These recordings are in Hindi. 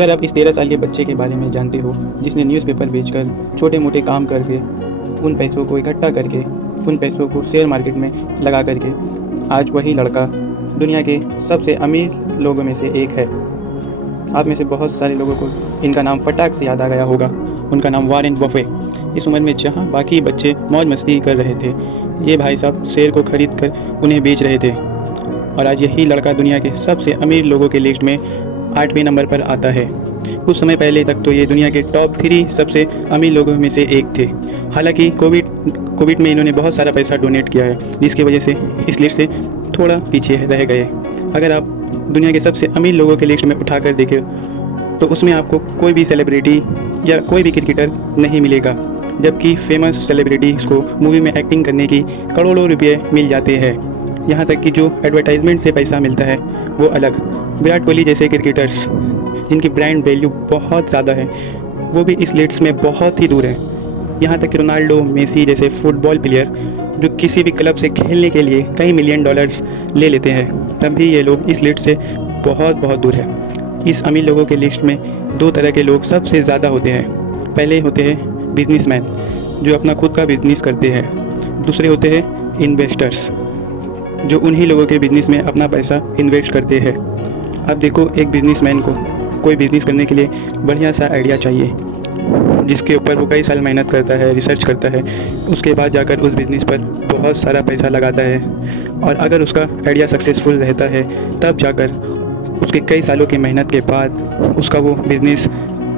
अगर आप इस 13 साल के बच्चे के बारे में जानते हो जिसने न्यूज़पेपर बेचकर छोटे मोटे काम करके उन पैसों को इकट्ठा करके उन पैसों को शेयर मार्केट में लगा करके आज वही लड़का दुनिया के सबसे अमीर लोगों में से एक है। आप में से बहुत सारे लोगों को इनका नाम फटाक से याद आ गया होगा। उनका नाम वॉरेन बफे। इस उम्र में जहाँ बाकी बच्चे मौज मस्ती कर रहे थे, ये भाई साहब शेयर को खरीद कर उन्हें बेच रहे थे और आज यही लड़का दुनिया के सबसे अमीर लोगों के लिस्ट में 8वें नंबर पर आता है। कुछ समय पहले तक तो ये दुनिया के टॉप 3 सबसे अमीर लोगों में से एक थे। हालांकि कोविड में इन्होंने बहुत सारा पैसा डोनेट किया है, जिसकी वजह से इस लिस्ट से थोड़ा पीछे रह गए। अगर आप दुनिया के सबसे अमीर लोगों के लिस्ट में उठा कर देखें तो उसमें आपको कोई भी सेलिब्रिटी या कोई भी क्रिकेटर नहीं मिलेगा, जबकि फेमस सेलिब्रिटीज़ को मूवी में एक्टिंग करने की करोड़ों रुपये मिल जाते हैं। यहाँ तक कि जो एडवर्टाइजमेंट से पैसा मिलता है वो अलग। विराट कोहली जैसे क्रिकेटर्स जिनकी ब्रांड वैल्यू बहुत ज़्यादा है, वो भी इस लिस्ट में बहुत ही दूर है। यहाँ तक कि रोनाल्डो, मेसी जैसे फुटबॉल प्लेयर जो किसी भी क्लब से खेलने के लिए कई मिलियन डॉलर्स ले लेते हैं, तब भी ये लोग इस लिस्ट से बहुत बहुत दूर है। इस अमीर लोगों के लिस्ट में 2 तरह के लोग सबसे ज़्यादा होते हैं। पहले होते हैं बिजनेसमैन जो अपना खुद का बिजनेस करते हैं। दूसरे होते हैं इन्वेस्टर्स जो उन्हीं लोगों के बिज़नेस में अपना पैसा इन्वेस्ट करते हैं। अब देखो, एक बिजनेसमैन को कोई बिज़नेस करने के लिए बढ़िया सा आइडिया चाहिए, जिसके ऊपर वो कई साल मेहनत करता है, रिसर्च करता है, उसके बाद जाकर उस बिज़नेस पर बहुत सारा पैसा लगाता है और अगर उसका आइडिया सक्सेसफुल रहता है तब जाकर उसके कई सालों की मेहनत के बाद उसका वो बिज़नेस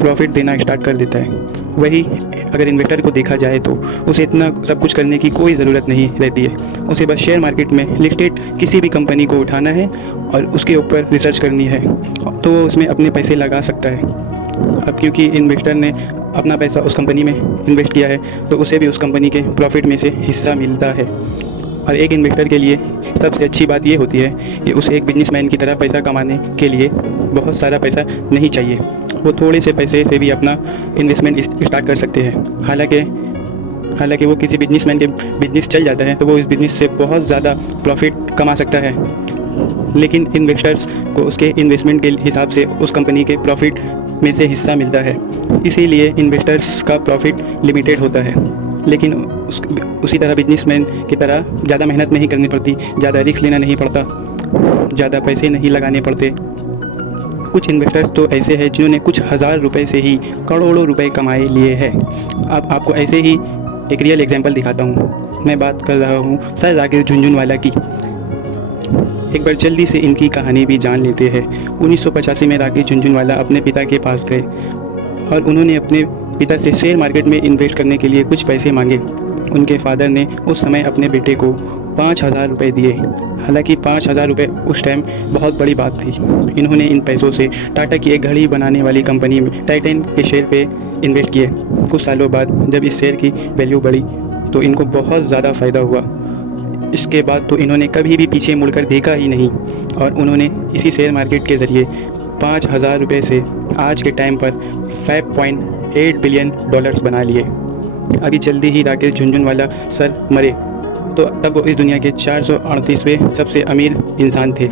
प्रॉफिट देना स्टार्ट कर देता है। वही अगर इन्वेस्टर को देखा जाए तो उसे इतना सब कुछ करने की कोई ज़रूरत नहीं रहती है। उसे बस शेयर मार्केट में लिस्टेड किसी भी कंपनी को उठाना है और उसके ऊपर रिसर्च करनी है तो वो उसमें अपने पैसे लगा सकता है। अब क्योंकि इन्वेस्टर ने अपना पैसा उस कंपनी में इन्वेस्ट किया है तो उसे भी उस कंपनी के प्रॉफिट में से हिस्सा मिलता है। और एक इन्वेस्टर के लिए सबसे अच्छी बात ये होती है कि उसे एक बिजनेसमैन की तरह पैसा कमाने के लिए बहुत सारा पैसा नहीं चाहिए। वो थोड़े से पैसे से भी अपना इन्वेस्टमेंट स्टार्ट कर सकते हैं। हालांकि वो किसी बिजनेसमैन के बिजनेस चल जाता है तो वो इस बिज़नेस से बहुत ज़्यादा प्रॉफिट कमा सकता है, लेकिन इन्वेस्टर्स को उसके इन्वेस्टमेंट के हिसाब से उस कंपनी के प्रॉफिट में से हिस्सा मिलता है। इसीलिए इन्वेस्टर्स का प्रॉफिट लिमिटेड होता है, लेकिन उसी तरह बिजनेसमैन की तरह ज़्यादा मेहनत नहीं करनी पड़ती, ज़्यादा रिस्क लेना नहीं पड़ता, ज़्यादा पैसे नहीं लगाने पड़ते। कुछ इन्वेस्टर्स तो ऐसे हैं जिन्होंने कुछ हज़ार रुपए से ही करोड़ों रुपए कमाए लिए हैं। अब आपको ऐसे ही एक रियल एग्जांपल दिखाता हूँ। मैं बात कर रहा हूँ सर राकेश झुनझुनवाला की। एक बार जल्दी से इनकी कहानी भी जान लेते हैं। 1985 में राकेश झुनझुनवाला अपने पिता के पास गए और उन्होंने अपने पिता से शेयर मार्केट में इन्वेस्ट करने के लिए कुछ पैसे मांगे। उनके फादर ने उस समय अपने बेटे को 5,000 रुपये दिए। हालांकि 5,000 रुपये उस टाइम बहुत बड़ी बात थी। इन्होंने इन पैसों से टाटा की एक घड़ी बनाने वाली कंपनी में टाइटन के शेयर पे इन्वेस्ट किए। कुछ सालों बाद जब इस शेयर की वैल्यू बढ़ी तो इनको बहुत ज़्यादा फ़ायदा हुआ। इसके बाद तो इन्होंने कभी भी पीछे मुड़कर देखा ही नहीं और उन्होंने इसी शेयर मार्केट के ज़रिए 5,000 रुपये से आज के टाइम पर 5.8 बिलियन डॉलर्स बना लिए। अभी जल्दी ही राकेश झुनझुनवाला सर मरे तो तब वो इस दुनिया के 438वें सबसे अमीर इंसान थे।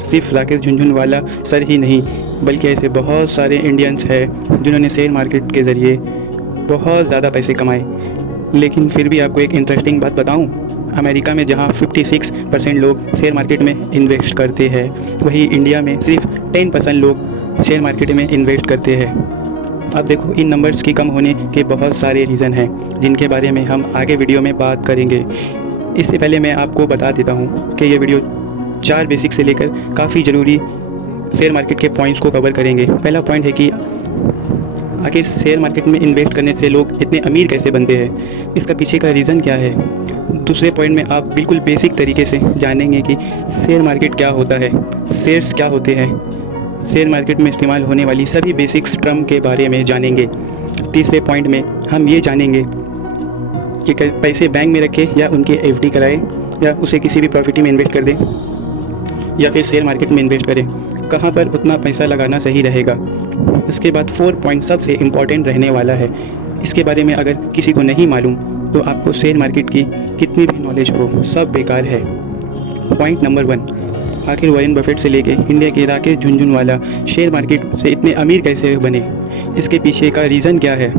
सिर्फ राकेश झुनझुनवाला सर ही नहीं बल्कि ऐसे बहुत सारे इंडियंस हैं जिन्होंने शेयर मार्केट के ज़रिए बहुत ज़्यादा पैसे कमाए। लेकिन फिर भी आपको एक इंटरेस्टिंग बात बताऊं, अमेरिका में जहां 56% लोग शेयर मार्केट में इन्वेस्ट करते हैं, वहीं इंडिया में सिर्फ 10% लोग शेयर मार्केट में इन्वेस्ट करते हैं। अब देखो, इन नंबर्स की कम होने के बहुत सारे रीज़न हैं जिनके बारे में हम आगे वीडियो में बात करेंगे। इससे पहले मैं आपको बता देता हूँ कि ये वीडियो 4 बेसिक से लेकर काफ़ी ज़रूरी शेयर मार्केट के पॉइंट्स को कवर करेंगे। पहला पॉइंट है कि आखिर शेयर मार्केट में इन्वेस्ट करने से लोग इतने अमीर कैसे बनते हैं, इसका पीछे का रीज़न क्या है। दूसरे पॉइंट में आप बिल्कुल बेसिक तरीके से जानेंगे कि शेयर मार्केट क्या होता है, शेयर्स क्या होते हैं, शेयर मार्केट में इस्तेमाल होने वाली सभी बेसिक्स टर्म के बारे में जानेंगे। तीसरे पॉइंट में हम ये जानेंगे कि पैसे बैंक में रखें या उनके एफडी कराएं या उसे किसी भी प्रॉपर्टी में इन्वेस्ट कर दें या फिर शेयर मार्केट में इन्वेस्ट करें, कहाँ पर उतना पैसा लगाना सही रहेगा। इसके बाद 4 पॉइंट सबसे इम्पॉर्टेंट रहने वाला है। इसके बारे में अगर किसी को नहीं मालूम तो आपको शेयर मार्केट की कितनी भी नॉलेज हो सब बेकार है। पॉइंट नंबर 1, आखिर वॉरेन बफेट से लेके इंडिया के राकेश झुनझुनवाला शेयर मार्केट से इतने अमीर कैसे बने? इसके पीछे का रीज़न क्या है?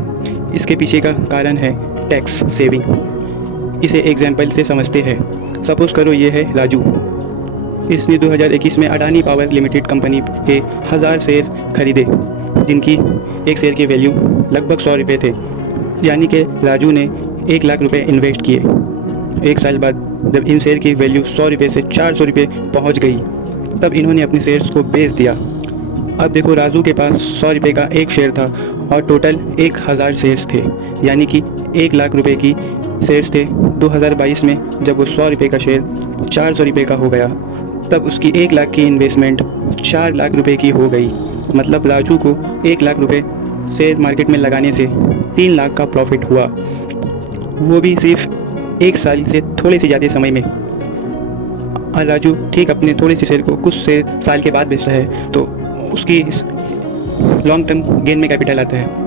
इसके पीछे का कारण है टैक्स सेविंग। इसे एग्जाम्पल से समझते हैं। सपोज़ करो ये है राजू। इसने 2021 में अडानी पावर लिमिटेड कंपनी के 1000 शेयर खरीदे, जिनकी एक शेयर की वैल्यू लगभग 100 रुपये थे। यानी कि राजू ने 1 लाख रुपए इन्वेस्ट किए। एक साल बाद जब इन शेयर की वैल्यू 100 रुपये से 400 रुपये पहुँच गई, तब इन्होंने अपने शेयर्स को बेच दिया। अब देखो, राजू के पास 100 रुपये का एक शेयर था और टोटल 1000 शेयर्स थे, यानी कि 1 लाख रुपए की शेयर्स थे। 2022 में जब वो 100 रुपये का शेयर 400 रुपये का हो गया, तब उसकी 1 लाख की इन्वेस्टमेंट 4 लाख रुपए की हो गई। मतलब राजू को 1 लाख रुपए शेयर मार्केट में लगाने से 3 लाख का प्रॉफिट हुआ, वो भी सिर्फ 1 साल से थोड़े से ज़्यादा समय में। और राजू ठीक अपने थोड़े से शेयर को कुछ से साल के बाद बेचता है, तो उसकी लॉन्ग टर्म गेन में कैपिटल आता है।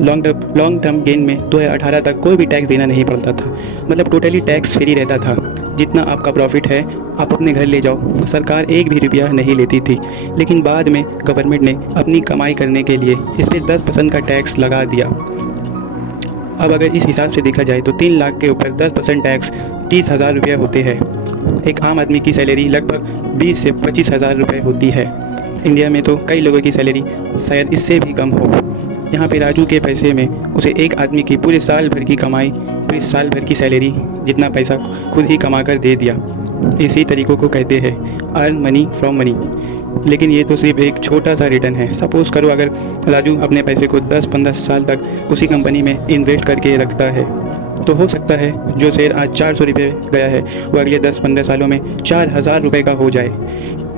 लॉन्ग टर्म गेन में 2018 तक कोई भी टैक्स देना नहीं पड़ता था। मतलब टोटली टैक्स फ्री रहता था। जितना आपका प्रॉफिट है आप अपने घर ले जाओ, सरकार एक भी रुपया नहीं लेती थी। लेकिन बाद में गवर्नमेंट ने अपनी कमाई करने के लिए इस पर 10% का टैक्स लगा दिया। अब अगर इस हिसाब से देखा जाए तो 3 लाख के ऊपर 10% टैक्स 30,000 रुपये होते हैं। एक आम आदमी की सैलरी लगभग 20 से 25,000 रुपये होती है। इंडिया में तो कई लोगों की सैलरी शायद इससे भी कम हो। यहाँ पे राजू के पैसे में उसे एक आदमी की पूरे साल भर की कमाई, पूरे साल भर की सैलरी जितना पैसा खुद ही कमा कर दे दिया। इसी तरीक़ों को कहते हैं अर्न मनी फ्रॉम मनी। लेकिन ये तो सिर्फ एक छोटा सा रिटर्न है। सपोज़ करो अगर राजू अपने पैसे को 10-15 साल तक उसी कंपनी में इन्वेस्ट करके रखता है, तो हो सकता है जो शेयर आज 400 रुपये गया है वो अगले 10-15 सालों में 4000 रुपये का हो जाए।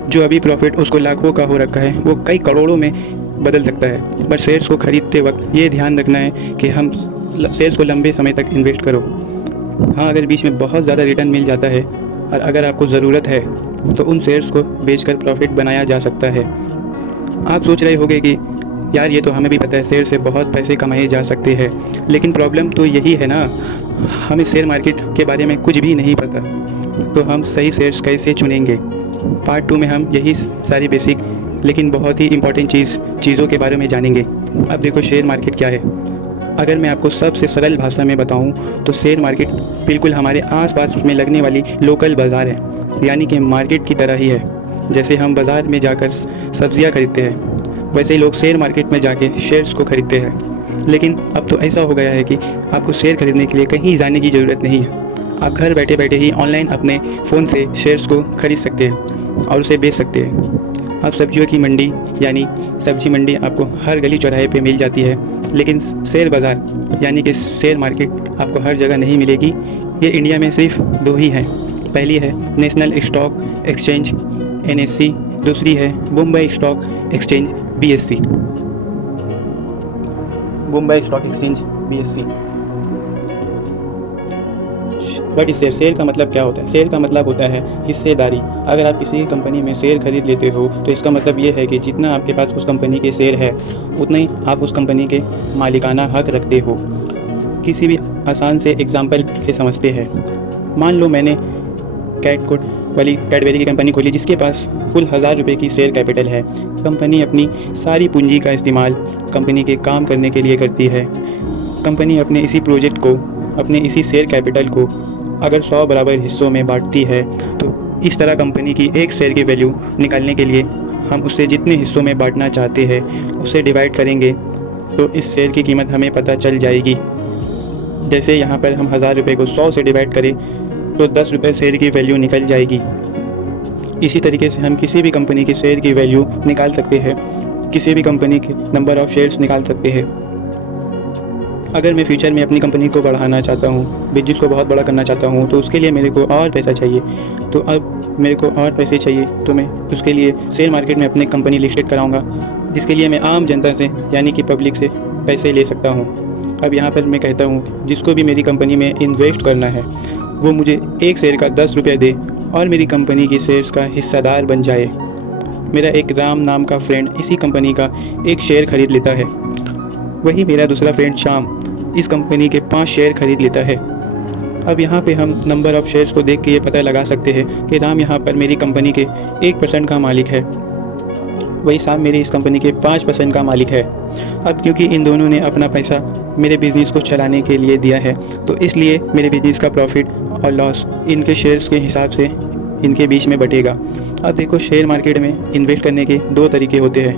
जो अभी प्रॉफिट उसको लाखों का हो रखा है वो कई करोड़ों में बदल सकता है। बट शेयर्स को ख़रीदते वक्त ये ध्यान रखना है कि हम शेयर्स को लंबे समय तक इन्वेस्ट करो। हाँ, अगर बीच में बहुत ज़्यादा रिटर्न मिल जाता है और अगर आपको ज़रूरत है तो उन शेयर्स को बेचकर प्रॉफिट बनाया जा सकता है। आप सोच रहे होंगे कि यार ये तो हमें भी पता है शेयर से बहुत पैसे कमाए जा सकते हैं, लेकिन प्रॉब्लम तो यही है ना, हमें शेयर मार्केट के बारे में कुछ भी नहीं पता, तो हम सही शेयर्स कैसे चुनेंगे? पार्ट 2 में हम यही सारी बेसिक लेकिन बहुत ही इंपॉर्टेंट चीज़ों के बारे में जानेंगे। अब देखो, शेयर मार्केट क्या है? अगर मैं आपको सबसे सरल भाषा में बताऊं तो शेयर मार्केट बिल्कुल हमारे आसपास में लगने वाली लोकल बाज़ार है, यानी कि मार्केट की तरह ही है। जैसे हम बाज़ार में जाकर सब्जियां खरीदते हैं, वैसे ही लोग शेयर मार्केट में जाके शेयर्स को खरीदते हैं। लेकिन अब तो ऐसा हो गया है कि आपको शेयर खरीदने के लिए कहीं जाने की ज़रूरत नहीं है। आप घर बैठे बैठे ही ऑनलाइन अपने फ़ोन से शेयर्स को खरीद सकते हैं और उसे बेच सकते हैं। अब सब्जियों की मंडी यानी सब्जी मंडी आपको हर गली चौराहे पे मिल जाती है, लेकिन शेयर बाज़ार यानी कि शेयर मार्केट आपको हर जगह नहीं मिलेगी। ये इंडिया में सिर्फ 2 ही हैं। पहली है नेशनल स्टॉक एक्सचेंज NSE, दूसरी है Mumbai stock exchange BSE। Mumbai stock exchange BSE। But इस शेयर का मतलब क्या होता है? शेयर का मतलब होता है हिस्सेदारी। अगर आप किसी कंपनी में शेयर खरीद लेते हो तो इसका मतलब ये है कि जितना आपके पास उस कंपनी के शेयर है उतना ही आप उस कंपनी के मालिकाना हक रखते हो। किसी भी आसान से एग्जांपल से समझते हैं। मान लो मैंने कैडबेरी की कंपनी खोली जिसके पास कुल 1000 रुपये की शेयर कैपिटल है। कंपनी अपनी सारी पूंजी का इस्तेमाल कंपनी के काम करने के लिए करती है। कंपनी अपने इसी प्रोजेक्ट को, अपने इसी शेयर कैपिटल को अगर 100 बराबर हिस्सों में बांटती है, तो इस तरह कंपनी की एक शेयर की वैल्यू निकालने के लिए हम उससे जितने हिस्सों में बांटना चाहते हैं उससे डिवाइड करेंगे तो इस शेयर की कीमत हमें पता चल जाएगी। जैसे यहाँ पर हम 1000 रुपये को 100 से डिवाइड करें तो 10 रुपये शेयर की वैल्यू निकल जाएगी। इसी तरीके से हम किसी भी कंपनी की शेयर की वैल्यू निकाल सकते हैं, किसी भी कंपनी के नंबर ऑफ़ शेयर्स निकाल सकते हैं। अगर मैं फ्यूचर में अपनी कंपनी को बढ़ाना चाहता हूँ, बिजनेस को बहुत बड़ा करना चाहता हूँ, तो उसके लिए मेरे को और पैसा चाहिए। तो अब मेरे को और पैसे चाहिए तो मैं उसके लिए शेयर मार्केट में अपनी कंपनी लिस्टेड कराऊँगा, जिसके लिए मैं आम जनता से यानी कि पब्लिक से पैसे ले सकता हूँ। अब यहाँ पर मैं कहता हूँ जिसको भी मेरी कंपनी में इन्वेस्ट करना है वो मुझे एक शेयर का 10 रुपये दे और मेरी कंपनी की शेयर्स का हिस्सेदार बन जाए। मेरा एक राम नाम का फ्रेंड इसी कंपनी का एक शेयर खरीद लेता है, वही मेरा दूसरा फ्रेंड श्याम इस कंपनी के 5 शेयर खरीद लेता है। अब यहाँ पे हम नंबर ऑफ़ शेयर्स को देख के ये पता लगा सकते हैं कि राम यहाँ पर मेरी कंपनी के 1% का मालिक है, वही शाम मेरी इस कंपनी के 5% का मालिक है। अब क्योंकि इन दोनों ने अपना पैसा मेरे बिज़नेस को चलाने के लिए दिया है, तो इसलिए मेरे बिज़नेस का प्रॉफिट और लॉस इनके शेयर्स के हिसाब से इनके बीच में बटेगा। अब देखो, शेयर मार्केट में इन्वेस्ट करने के दो तरीके होते हैं।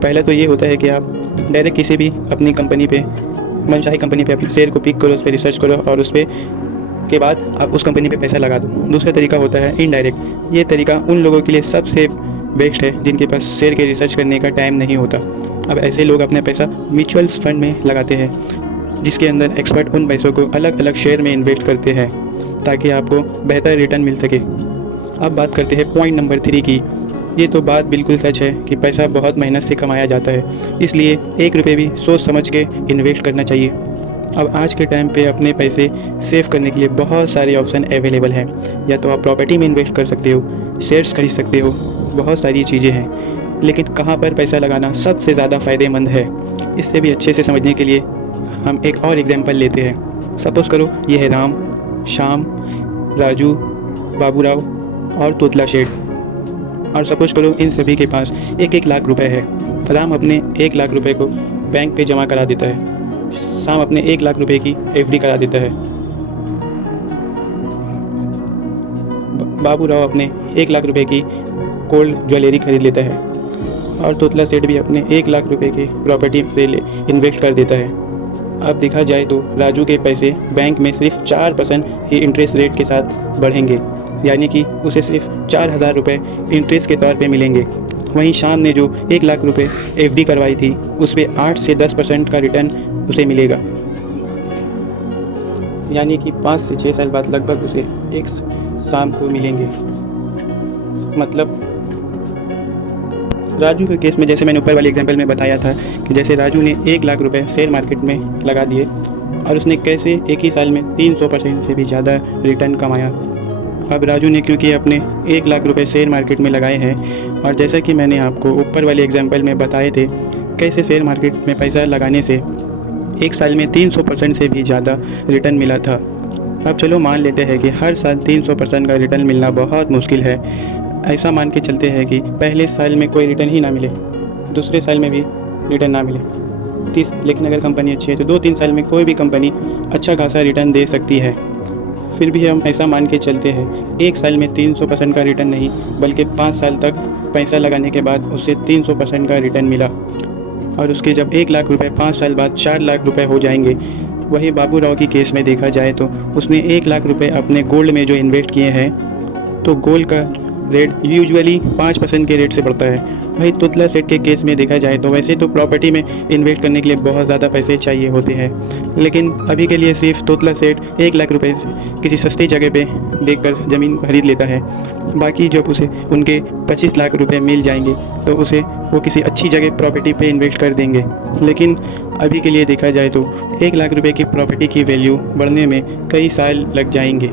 पहला तो ये होता है कि आप डायरेक्ट किसी भी अपनी कंपनी पे, मनचाही कंपनी पे अपने शेयर को पिक करो, उस पर रिसर्च करो और उस पर के बाद आप उस कंपनी पे पैसा लगा दो। दूसरा तरीका होता है इनडायरेक्ट। ये तरीका उन लोगों के लिए सबसे बेस्ट है जिनके पास शेयर के रिसर्च करने का टाइम नहीं होता। अब ऐसे लोग अपना पैसा म्यूचुअल फंड में लगाते हैं, जिसके अंदर एक्सपर्ट उन पैसों को अलग अलग शेयर में इन्वेस्ट करते हैं ताकि आपको बेहतर रिटर्न मिल सके। अब बात करते हैं पॉइंट नंबर 3 की। ये तो बात बिल्कुल सच है कि पैसा बहुत मेहनत से कमाया जाता है, इसलिए 1 रुपये भी सोच समझ के इन्वेस्ट करना चाहिए। अब आज के टाइम पे अपने पैसे सेव करने के लिए बहुत सारे ऑप्शन अवेलेबल हैं। या तो आप प्रॉपर्टी में इन्वेस्ट कर सकते हो, शेयर्स खरीद सकते हो, बहुत सारी चीज़ें हैं। लेकिन कहाँ पर पैसा लगाना सबसे ज़्यादा फ़ायदेमंद है, इससे भी अच्छे से समझने के लिए हम एक और एग्जांपल लेते हैं। सपोज़ करो ये है राम, श्याम, राजू, बाबूराव और तोतला शेठ, और सपोज़ करो इन सभी के पास 1-1 लाख रुपए है। राम अपने 1 लाख रुपए को बैंक पे जमा करा देता है, श्याम अपने 1 लाख रुपए की एफडी करा देता है, बाबूराव अपने 1 लाख रुपए की गोल्ड ज्वेलरी खरीद लेता है और तोतला सेठ भी अपने 1 लाख रुपए की प्रॉपर्टी पे इन्वेस्ट कर देता है। अब देखा जाए तो राजू के पैसे बैंक में सिर्फ 4% ही इंटरेस्ट रेट के साथ बढ़ेंगे, यानी कि उसे सिर्फ 4,000 रुपये इंटरेस्ट के तौर पे मिलेंगे। वहीं श्याम ने जो 1 लाख रुपए एफडी करवाई थी, उस पर 8 से 10% का रिटर्न उसे मिलेगा, यानी कि 5 से 6 साल बाद लगभग उसे एक शाम को मिलेंगे। मतलब राजू के केस में, जैसे मैंने ऊपर वाले एग्जांपल में बताया था कि जैसे राजू ने 1 लाख रुपए शेयर मार्केट में लगा दिए और उसने कैसे एक ही साल में 300% से भी ज़्यादा रिटर्न कमाया। अब राजू ने क्योंकि अपने 1 लाख रुपए शेयर मार्केट में लगाए हैं, और जैसा कि मैंने आपको ऊपर वाले एग्जांपल में बताए थे कैसे शेयर मार्केट में पैसा लगाने से एक साल में 300% से भी ज़्यादा रिटर्न मिला था। अब चलो मान लेते हैं कि हर साल 300% का रिटर्न मिलना बहुत मुश्किल है। ऐसा मान के चलते हैं कि पहले साल में कोई रिटर्न ही ना मिले, दूसरे साल में भी रिटर्न ना मिले, लेकिन अगर कंपनी अच्छी है तो 2-3 साल में कोई भी कंपनी अच्छा खासा रिटर्न दे सकती है। फिर भी हम ऐसा मान के चलते हैं एक साल में 300% का रिटर्न नहीं, बल्कि 5 साल तक पैसा लगाने के बाद उसे 300% का रिटर्न मिला, और उसके जब 1 लाख रुपए 5 साल बाद 4 लाख रुपए हो जाएंगे। वही बाबूराव की केस में देखा जाए तो उसने 1 लाख रुपए अपने गोल्ड में जो इन्वेस्ट किए हैं, तो गोल्ड का रेट यूजुअली 5% के रेट से बढ़ता है। वही तोतला सेठ के केस में देखा जाए तो वैसे तो प्रॉपर्टी में इन्वेस्ट करने के लिए बहुत ज़्यादा पैसे चाहिए होते हैं, लेकिन अभी के लिए सिर्फ तोतला सेठ 1 लाख रुपए किसी सस्ती जगह पे देखकर ज़मीन खरीद लेता है। बाकी जब उसे उनके 25 लाख रुपए मिल जाएंगे तो उसे वो किसी अच्छी जगह प्रॉपर्टी पे इन्वेस्ट कर देंगे। लेकिन अभी के लिए देखा जाए तो 1 लाख रुपए की प्रॉपर्टी की वैल्यू बढ़ने में कई साल लग जाएंगे,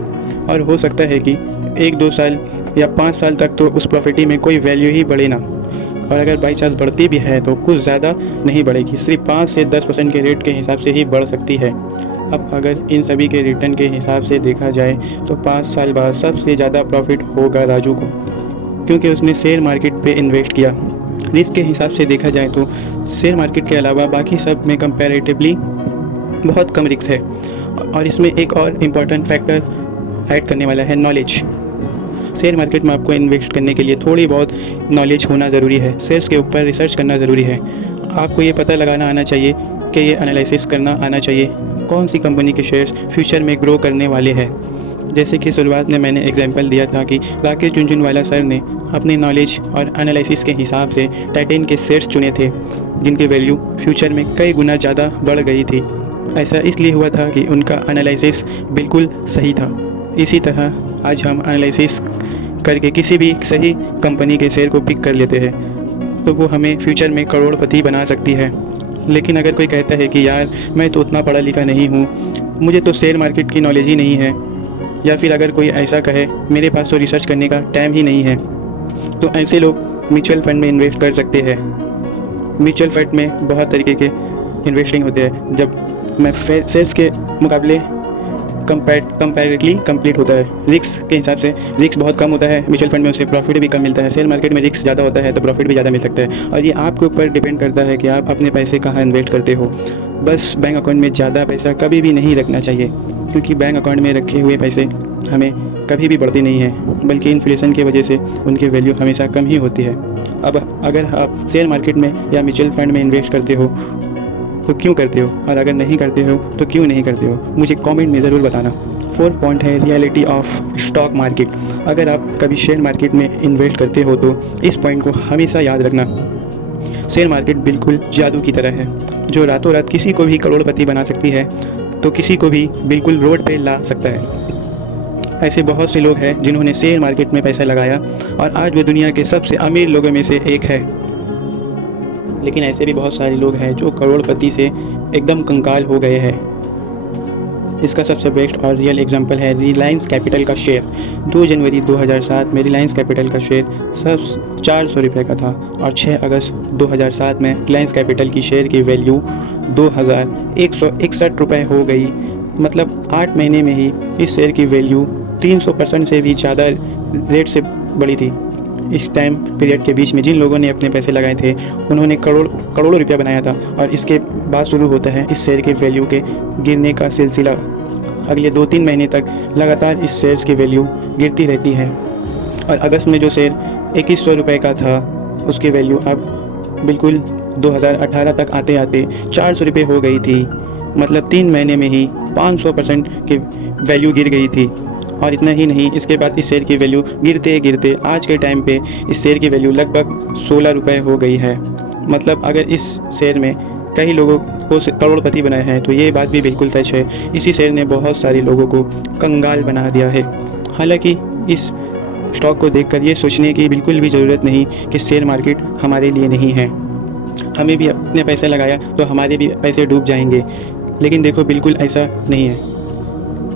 और हो सकता है कि 1-2 साल या 5 साल तक तो उस प्रॉपर्टी में कोई वैल्यू ही बढ़े ना, और अगर बाई चांस बढ़ती भी है तो कुछ ज़्यादा नहीं बढ़ेगी, सिर्फ 5 से 10% के रेट के हिसाब से ही बढ़ सकती है। अब अगर इन सभी के रिटर्न के हिसाब से देखा जाए तो 5 साल बाद सबसे ज़्यादा प्रॉफिट होगा राजू को, क्योंकि उसने शेयर मार्केट पे इन्वेस्ट किया। रिस्क के हिसाब से देखा जाए तो शेयर मार्केट के अलावा बाकी सब में कंपैरेटिवली बहुत कम रिस्क है, और इसमें एक और इम्पॉर्टेंट फैक्टर ऐड करने वाला है नॉलेज। शेयर मार्केट में आपको इन्वेस्ट करने के लिए थोड़ी बहुत नॉलेज होना ज़रूरी है, शेयर्स के ऊपर रिसर्च करना ज़रूरी है। आपको ये पता लगाना आना चाहिए कि ये एनालिसिस करना आना चाहिए कौन सी कंपनी के शेयर्स फ्यूचर में ग्रो करने वाले हैं। जैसे कि शुरुआत में मैंने एग्जांपल दिया था कि राकेश झुनझुनवाला सर ने अपने नॉलेज और एनालिसिस के हिसाब से टाइटन के शेयर्स चुने थे, जिनकी वैल्यू फ्यूचर में कई गुना ज़्यादा बढ़ गई थी। ऐसा इसलिए हुआ था कि उनका एनालिसिस बिल्कुल सही था। इसी तरह आज हम एनालिसिस करके किसी भी सही कंपनी के शेयर को पिक कर लेते हैं तो वो हमें फ्यूचर में करोड़पति बना सकती है। लेकिन अगर कोई कहता है कि यार मैं तो उतना पढ़ा लिखा नहीं हूँ, मुझे तो शेयर मार्केट की नॉलेज ही नहीं है, या फिर अगर कोई ऐसा कहे मेरे पास तो रिसर्च करने का टाइम ही नहीं है, तो ऐसे लोग म्यूचुअल फंड में इन्वेस्ट कर सकते हैं। म्यूचुअल फंड में बहुत तरीके के इन्वेस्टिंग होते हैं। जब मैं शेयर्स के मुकाबले कंपैरेटिवली कंप्लीट होता है। रिस्क के हिसाब से रिस्क बहुत कम होता है, म्यूचुअल फंड में उससे प्रॉफिट भी कम मिलता है। शेयर मार्केट में रिस्क ज़्यादा होता है तो प्रॉफिट भी ज़्यादा मिल सकता है, और ये आपके ऊपर डिपेंड करता है कि आप अपने पैसे कहाँ इन्वेस्ट करते हो। बस बैंक अकाउंट में ज़्यादा पैसा कभी भी नहीं रखना चाहिए, क्योंकि बैंक अकाउंट में रखे हुए पैसे हमें कभी भी बढ़ते नहीं हैं, बल्कि इन्फ्लेशन की वजह से उनकी वैल्यू हमेशा कम ही होती है। अब अगर आप शेयर मार्केट में या म्यूचुअल फंड में इन्वेस्ट करते हो तो क्यों करते हो, और अगर नहीं करते हो तो क्यों नहीं करते हो, मुझे कमेंट में ज़रूर बताना। 4 पॉइंट है रियलिटी ऑफ स्टॉक मार्केट। अगर आप कभी शेयर मार्केट में इन्वेस्ट करते हो तो इस पॉइंट को हमेशा याद रखना। शेयर मार्केट बिल्कुल जादू की तरह है, जो रातों रात किसी को भी करोड़पति बना सकती है तो किसी को भी बिल्कुल रोड पे ला सकता है। ऐसे बहुत से लोग हैं जिन्होंने शेयर मार्केट में पैसा लगाया और आज वो दुनिया के सबसे अमीर लोगों में से एक है। लेकिन ऐसे भी बहुत सारे लोग हैं जो करोड़पति से एकदम कंगाल हो गए हैं। इसका सबसे बेस्ट और रियल एग्जांपल है रिलायंस कैपिटल का शेयर। 2 जनवरी 2007 में रिलायंस कैपिटल का शेयर सब 400 रुपये का था, और 6 अगस्त 2007 में रिलायंस कैपिटल की शेयर की वैल्यू 2161 रुपये हो गई। मतलब 8 महीने में ही इस शेयर की वैल्यू 300% से भी ज़्यादा रेट से बढ़ी थी। इस टाइम पीरियड के बीच में जिन लोगों ने अपने पैसे लगाए थे उन्होंने करोड़ों रुपया बनाया था, और इसके बाद शुरू होता है इस शेयर के वैल्यू के गिरने का सिलसिला। अगले 2-3 महीने तक लगातार इस शेयर्स की वैल्यू गिरती रहती है, और अगस्त में जो शेयर 2100 रुपये का था उसकी वैल्यू अब बिल्कुल 2018 तक आते आते 400 रुपये हो गई थी। मतलब 3 महीने में ही 500% की वैल्यू गिर गई थी। और इतना ही नहीं, इसके बाद इस शेयर की वैल्यू गिरते गिरते आज के टाइम पे इस शेयर की वैल्यू लगभग 16 रुपये हो गई है। मतलब अगर इस शेयर में कई लोगों को करोड़पति बनाए हैं तो ये बात भी बिल्कुल सच है। इसी शेयर ने बहुत सारे लोगों को कंगाल बना दिया है। हालांकि इस स्टॉक को देखकर ये सोचने की बिल्कुल भी ज़रूरत नहीं कि शेयर मार्केट हमारे लिए नहीं है, हमें भी अपने पैसे लगाया तो हमारे भी पैसे डूब जाएंगे। लेकिन देखो, बिल्कुल ऐसा नहीं है।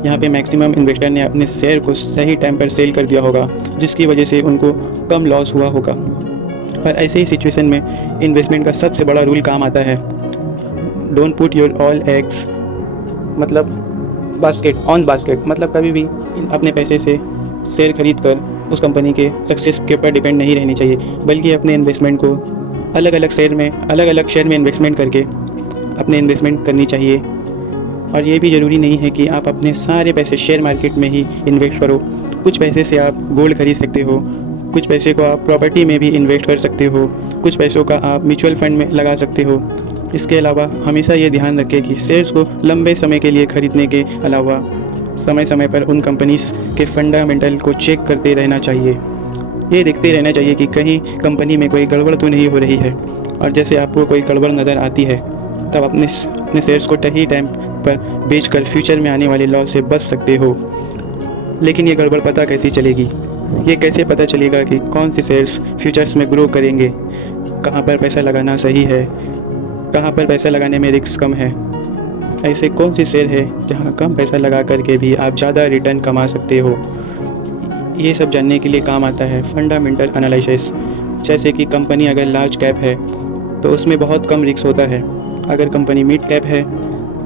यहाँ पे मैक्सिमम इन्वेस्टर ने अपने शेयर को सही टाइम पर सेल कर दिया होगा, जिसकी वजह से उनको कम लॉस हुआ होगा। और ऐसे ही सिचुएशन में इन्वेस्टमेंट का सबसे बड़ा रूल काम आता है, don't put your all eggs मतलब बास्केट। मतलब कभी भी अपने पैसे से शेयर खरीद कर उस कंपनी के सक्सेस के ऊपर डिपेंड नहीं रहनी चाहिए, बल्कि अपने इन्वेस्टमेंट को अलग अलग शेयर में इन्वेस्टमेंट करके अपने इन्वेस्टमेंट करनी चाहिए। और ये भी ज़रूरी नहीं है कि आप अपने सारे पैसे शेयर मार्केट में ही इन्वेस्ट करो। कुछ पैसे से आप गोल्ड खरीद सकते हो, कुछ पैसे को आप प्रॉपर्टी में भी इन्वेस्ट कर सकते हो, कुछ पैसों का आप म्यूचुअल फंड में लगा सकते हो। इसके अलावा हमेशा ये ध्यान रखें कि शेयर्स को लंबे समय के लिए खरीदने के अलावा समय समय पर उन कंपनीज़ के फंडामेंटल को चेक करते रहना चाहिए। ये देखते रहना चाहिए कि कहीं कंपनी में कोई गड़बड़ तो नहीं हो रही है, और जैसे आपको कोई गड़बड़ नज़र आती है तब अपने शेयर्स को सही टाइम पर बेचकर फ्यूचर में आने वाले लॉस से बच सकते हो। लेकिन ये गड़बड़ पता कैसे चलेगी? ये कैसे पता चलेगा कि कौन से शेयर्स फ्यूचर्स में ग्रो करेंगे, कहाँ पर पैसा लगाना सही है, कहाँ पर पैसा लगाने में रिस्क कम है? ऐसे कौन सी शेयर है जहाँ कम पैसा लगा करके भी आप ज़्यादा रिटर्न कमा सकते हो? ये सब जानने के लिए काम आता है फंडामेंटल एनालिसिस। जैसे कि कंपनी अगर लार्ज कैप है तो उसमें बहुत कम रिस्क होता है, अगर कंपनी मिड कैप है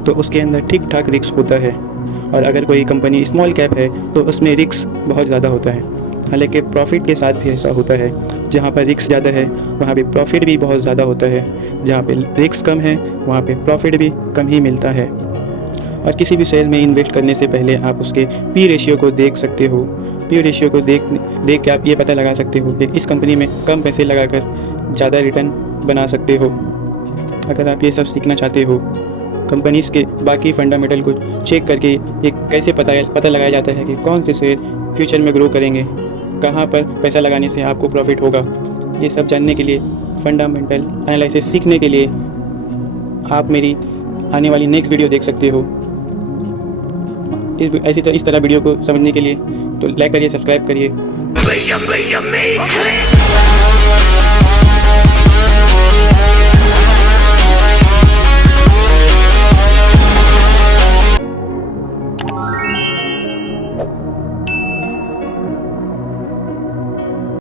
तो उसके अंदर ठीक ठाक रिस्क होता है, और अगर कोई कंपनी स्मॉल कैप है तो उसमें रिस्क बहुत ज़्यादा होता है। हालांकि प्रॉफिट के साथ भी ऐसा होता है, जहाँ पर रिस्क ज़्यादा है वहाँ पे प्रॉफिट भी बहुत ज़्यादा होता है, जहाँ पे रिस्क कम है वहाँ पे प्रॉफिट भी कम ही मिलता है। और किसी भी शेयर में इन्वेस्ट करने से पहले आप उसके पी रेशियो को देख सकते हो। पी रेशियो को देख के आप ये पता लगा सकते हो कि इस कंपनी में कम पैसे लगाकर ज़्यादा रिटर्न बना सकते हो। अगर आप ये सब सीखना चाहते हो, कंपनीज़ के बाकी फंडामेंटल को चेक करके ये कैसे पता लगाया जाता है कि कौन से शेयर फ्यूचर में ग्रो करेंगे, कहाँ पर पैसा लगाने से आपको प्रॉफिट होगा, ये सब जानने के लिए, फंडामेंटल एनालिसिस सीखने के लिए आप मेरी आने वाली नेक्स्ट वीडियो देख सकते हो। इस तरह वीडियो को समझने के लिए तो लाइक करिए, सब्सक्राइब करिए।